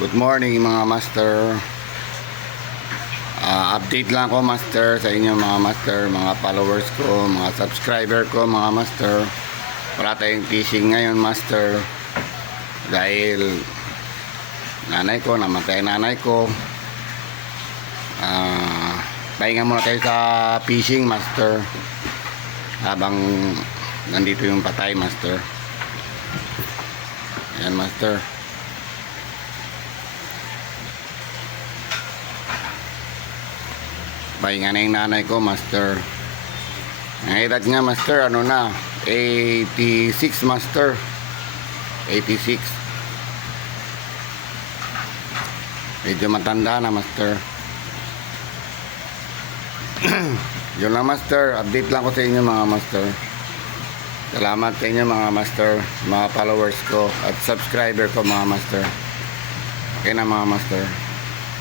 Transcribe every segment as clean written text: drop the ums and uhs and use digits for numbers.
Good morning mga master. Update lang ko master sa inyo mga master, mga followers ko, mga subscriber ko mga master. Wala tayong fishing ngayon master dahil namatay nanay ko. Pahinga muna tayo sa fishing master habang nandito yung patay master. Ayan master. Pahinga na yung nanay ko master. Ang edad nga master ano na 86 master, 86. Medyo matanda na master. Yun lang master, update lang ko sa inyo mga master. Salamat sa inyo mga master, mga followers ko at subscriber ko mga master. Okay na mga master.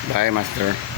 Bye master.